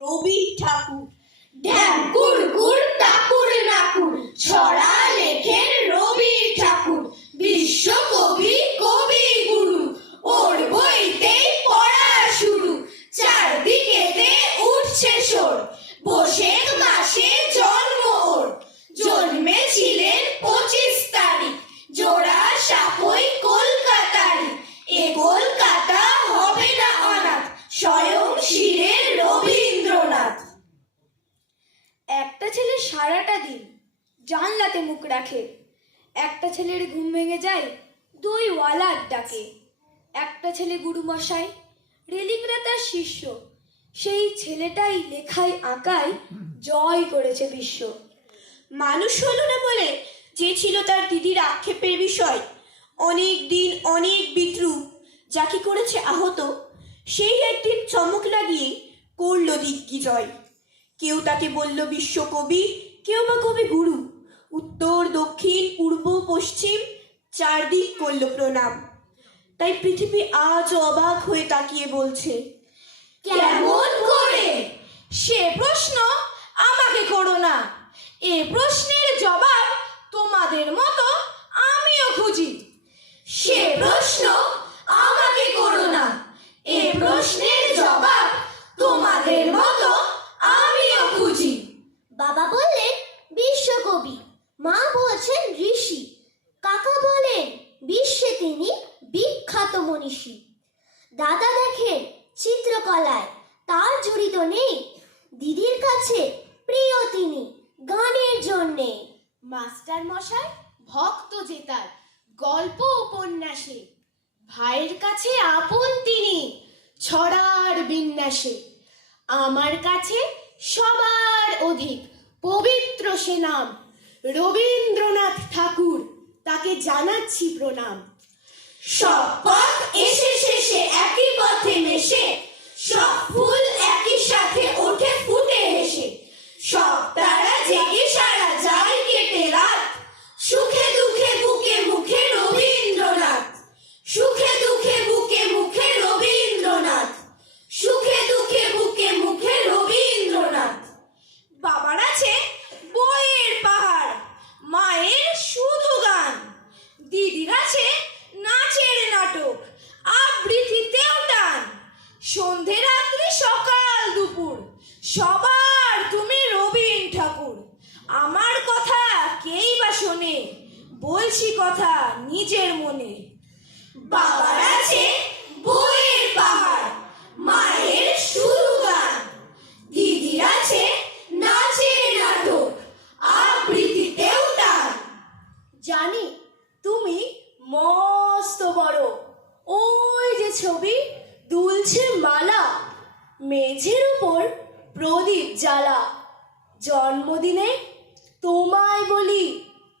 রবি ঠাকুর। ঢ্যাঙ্কুর গুড় টাকুর নাকুর ছড়া লেখেন রবি ঠাকুর। বিশ্বকবি কবি গুরু, ওর বইতেই পড়া শুরু। চারদিকেতে উঠছে শোর, বৈশাখ মাসে জন্ম ওর। জন্মেছিলেন 25 তারিখ, জোড়া সাপই কলকাতারই। এ কলকাতা হবে না অনাথ, স্বয়ং শিরের রবীন্দ্রনাথ। একটা ছেলে সারাটা দিন জানলাতে মুখ রাখে, একটা ছেলের ঘুম ভেঙে যায় দইওয়ালার ডাকে। একটা ছেলে গুরুমশাই, রেলিংরা তার শিষ্য, সেই ছেলেটাই লেখায় আঁকায় জয় করেছে বিশ্ব। মানুষ হলো না বলে যে ছিল তার দিদির আক্ষেপের বিষয়। অনেক দিন অনেক বিদ্রুপ যাকে করেছে আহত, সেই একদিন চমক লাগিয়ে করল দিগ্বিজয়। কেউ তাকে বলল বিশ্বকবি, কেউ বা কবি গুরু। উত্তর দক্ষিণ পূর্ব পশ্চিম চারদিক করল প্রণাম। তাই পৃথিবী আজ অবাক হয়ে তাকিয়ে বলছে, কেমন করে? সে প্রশ্ন আমাকে করো না, এ প্রশ্নের জবাব তোমাদের মতো আমিও খুঁজি। সে প্রশ্ন আমাকে করো না, এ প্রশ্নের জবাব তোমাদের মতো আমিও খুঁজি। বাবা বললেন বিশ্বকবি, মা বলছেন ঋষি, কাকা বলেন বিশ্বে তিনি বিখ্যাত মনীষী। দাদা দেখেন চিত্রকলায় তার জড়িত নেই, দিদির কাছে প্রিয় তিনি গানের জন্যে। মাস্টার মশাই ভক্ত যে তার গল্প উপন্যাসে, ভাইয়ের কাছে আপন তিনি ছড়ার বিন্যাসে। আমার কাছে সবার অধিক পবিত্র সে নাম, রবীন্দ্রনাথ ঠাকুর, তাকে জানাচ্ছি প্রণাম। সব পথ এসে শেষে একই পথে মেশে, সব ফুল একই সাথে ওঠে ফুটে হেসে। সব তারা জেগে সারা যায় কেটে রাত, সুখে দুঃখে বুকে মুখে রবীন্দ্রনাথ। সুখে দুঃখে বুকে মুখে রবীন্দ্রনাথ। সুখে দুঃখে বুকে মুখে রবীন্দ্রনাথ। বাবার আছে বইয়ের পাহাড়, মায়ের শুধু গান, দিদির আছে নাচের নাটক, আবৃত্তিতেও টান। সন্ধে রাত্রি সকাল দুপুর সবার তুমি রবীন ঠাকুর। আমার কথা কেই বা শোনে, বলছি কথা নিজের মনে। বাবার আছে বইয়ের পাহাড়, মায়ের শুধু গান, দিদির আছে নাচের নাটক, আবৃত্তিতেও টান। জানি তুমি মস্ত বড়, ওই যে ছবি দুলছে মালা, মেঝের উপর প্রদীপ জ্বালা। জন্মদিনে তোমায় বলি,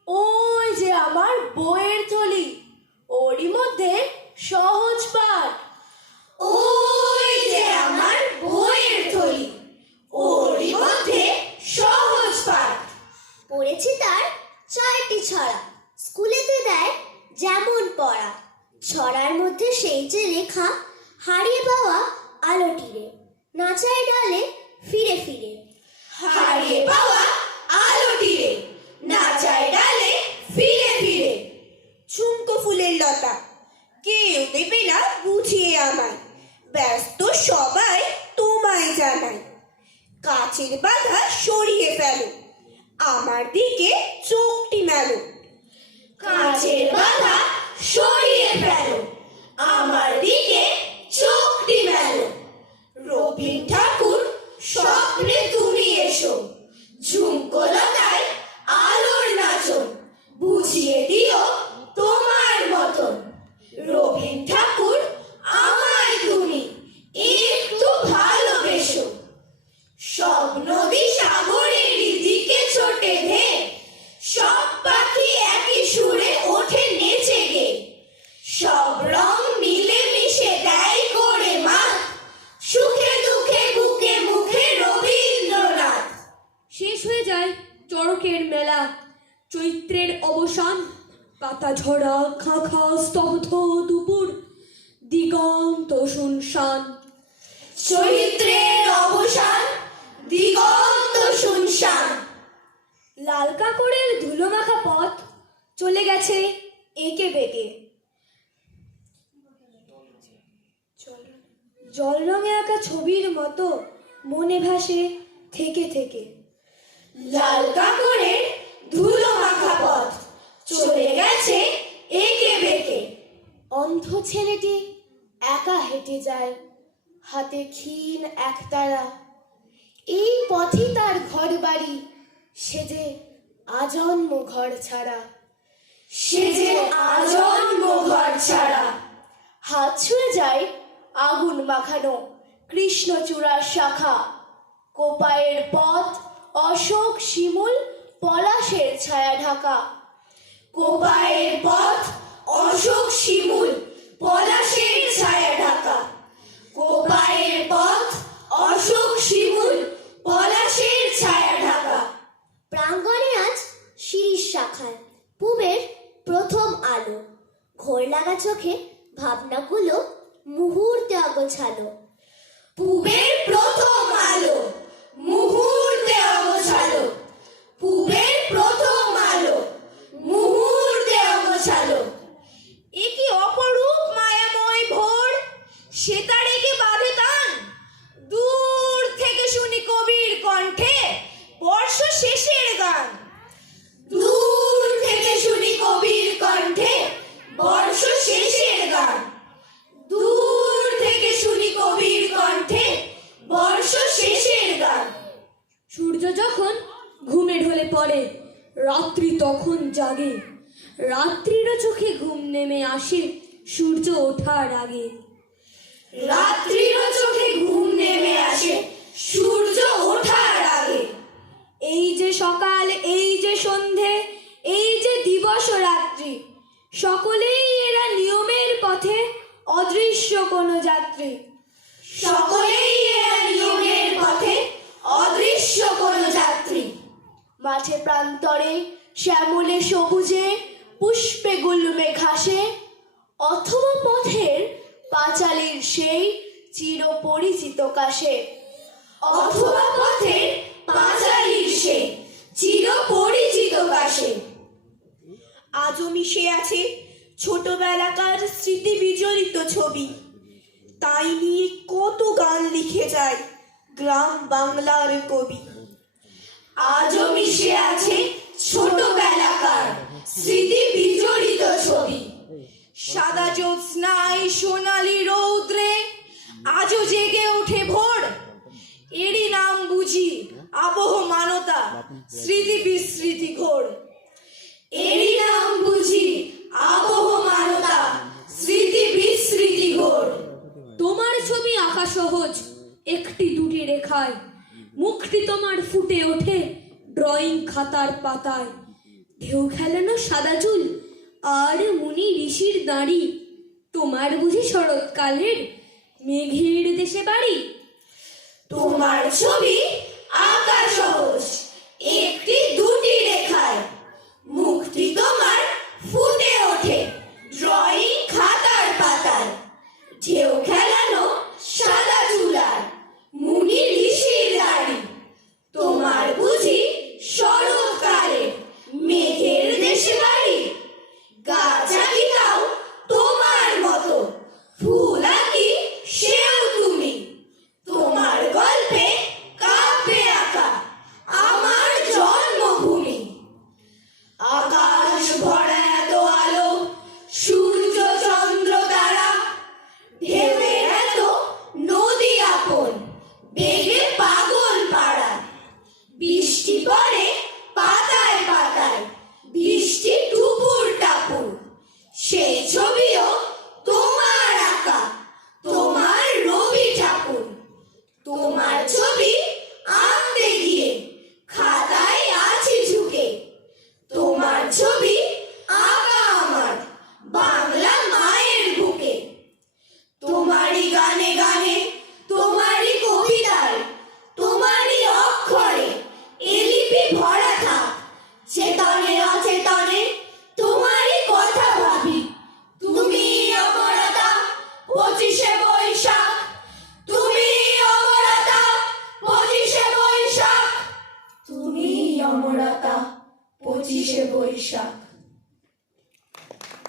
ওই যে আমার বইয়ের থলি, ওরই মধ্যে সহজ পাঠ। ওই যে আমার বইয়ের থলি, ওরই মধ্যে সহজ পাঠ। পড়েছি তার 4টি ছড়া, স্কুলেতে দেয় যেমন পড়া। ছড়ার মধ্যে সেই যে লেখা, হারিয়ে পাওয়া আলোটিরে, নাচায় ডালে ফিরে ফিরে। হারিয়ে পাওয়া আলোটিরে, নাচায় ডালে ফিরে ফিরে। ঝুমকো ফুলের লতা, কেউ দেবে না বুঝিয়ে আমায়, ব্যস্ত সবাই তোমায় জানায়। কাচের বাধা সরিয়ে ফেলো, আমার দিকে চোখটি মেলো। কাচের বাধা সরিয়ে ফেলো, আমার দিকে চোখটি মেলো। রবীন ঠাকুর স্বপ্নে তুমি এসো, ঝুমকো লতায় আলোর নাচন, বুঝিয়ে দিও তোমার মতন। রবীন ঠাকুর আমায় তুমি একটু ভালোবেসো। সব নদী সাগরেরই দিকে ছোটে ধে, সব পাখি একই সুরে ওঠে নেচে গে। সব রং মিলে মিশে দেয় করে মাত, সুখে দুঃখে বুকে মুখে রবীন্দ্রনাথ। শেষ হয়ে যায় চড়কের মেলা, চৈত্রের অবসান, পাতা ঝরা খাঁখা স্তব্ধ দুপুর, দিগন্ত শুনশান। চৈত্রের অবসান, গেছে এঁকে বেঁকে। জল রঙে আঁকা ছবির মতো মনে ভাসে থেকে থেকে। লাল কাপড়ের ধুলো মাখা পথ চলে গেছে এঁকে বেঁকে। অন্ধ ছেলেটি একা হেঁটে যায়, হাতে ক্ষীণ একতারা। এই পথই তার ঘর বাড়ি, সে যে আজন্ম ঘর ছাড়া। সে যে আজন্ম ঘর ছাড়া। হাত ছুঁয়ে যায় আগুন মাখানো কৃষ্ণচূড়ার শাখা। কোপায়ের পথ অশোক শিমুল পলাশের ছায়া ঢাকা। কোপায়ের পথ অশোক শিমুল পলাশের ছায়া ঢাকা। কোপায়ের পথ অশোক শিমুল পলাশের ছায়া ঢাকা। প্রাঙ্গণে আজ শিরিষ শাখায় পূবের প্রথম আলো। ঘোর লাগা চোখে ভাবনাগুলো মুহূর্তে অগোছালো। পূবের প্রথম আলো মুহূর্তে অগোছালো। পূবের প্রথম আলো মুহূর্তে অগোছালো। এ কি অপরূপ মায়াময় ভোর, সে তার একে বাঁধে টান। দূর থেকে শুনি কবির কণ্ঠে বর্ষ শেষের গান। দূর থেকে শুনি কবির কণ্ঠে বর্ষ শেষের গান। দূর থেকে শুনি কবির কণ্ঠে বর্ষ শেষের গান। সূর্য যখন ঘুমে ঢলে পড়ে, রাত্রি তখন জাগে। রাত্রিরও চোখে ঘুম নেমে আসে সূর্য ওঠার আগে। রাত্রিরও চোখে ঘুম নেমে আসে সূর্য ওঠার আগে। এই যে সকাল, এই যে সন্ধে, এই যে দিবস ও রাত্রি, সকলেই এরা নিয়মের পথে অদৃশ্য কোনো যাত্রী। সকলেই এরা নিয়মের পথে অদৃশ্য কোনো যাত্রী। মাঠে প্রান্তরে শ্যামলে সবুজে পুষ্পে গুল্মে ঘাসে, অথবা পথের পাঁচালীর সেই চিরপরিচিত কাশে। অথবা পথের পাঁচালীর সেই চিরপরিচিত কাশে। আজও মিশে আছে ছোটবেলাকার স্মৃতি বিজড়িত ছবি। তাই নিয়ে কত গান লিখে যায় গ্রাম বাংলার কবি। আজও মিশে আছে ছোটবেলাকার স্মৃতি বিজড়িত ছবি। সাদা জ্যোৎস্নায় সোনালি রৌদ্রে আজও জেগে ওঠে ভোর। এরই নাম বুঝি আবহমানতা, স্মৃতি বিস্মৃতি ঘোর। এরই নাম বুঝি আবহমানতা, স্মৃতি বিস্মৃতি ঘোর। তোমার ছবি আঁকা সহজ একটি দুটি রেখায়, মুখটি তোমার ফুটে ওঠে ড্রয়িং খাতার পাতায়। ঢেউ খেলানো সাদা চুল আর মুনি ঋষির দাঁড়ি, তোমার বুঝি শরৎকালের মেঘের দেশে বাড়ি। তোমার ছবি আঁকা সহজ একটি দুটি রেখায়, মুখটি তোমার ফুটে ওঠে ড্রয়িং খাতার পাতায়। ঢেউ খেলানো সাদা চুলার মুনি ঋষির দাড়ি, তোমার বুঝি শরৎকালে মেঘের দেশে বাড়ি। গাছ আঁকি তাও তোমার মতো, ফুল আঁকি সেও তুমি। তোমার গল্পে কাব্যে আঁকা আমার জন্মভূমি। আকাশ ভরা এত আলো, সূর্য চন্দ্র তারা, ঢেউয়ের এত নদী আপন, বেগে পাগল পাড়া। বৃষ্টি পড়ে পাতায় পাতায়, বৃষ্টি টুপুর টাপুর, সেই ছবিও তোমার আঁকা, তোমার রবি ঠাকুর। তোমার ছবি আঁকতে গিয়ে খাতায় আছি ঝুঁকে, তোমার ছবি আঁকা আমার বাংলা মায়ের বুকে। তোমারই গানে গানে, তোমারই কবিতায়, তোমারই অক্ষরে এ লিপি ভরা থাক। চেতনে অচেতনে তোমারই কথা ভাবি। তুমি অমরতা 25শে বৈশাখ, তুমি অমরতা 25শে বৈশাখ, তুমি অমরতা 25শে বৈশাখ।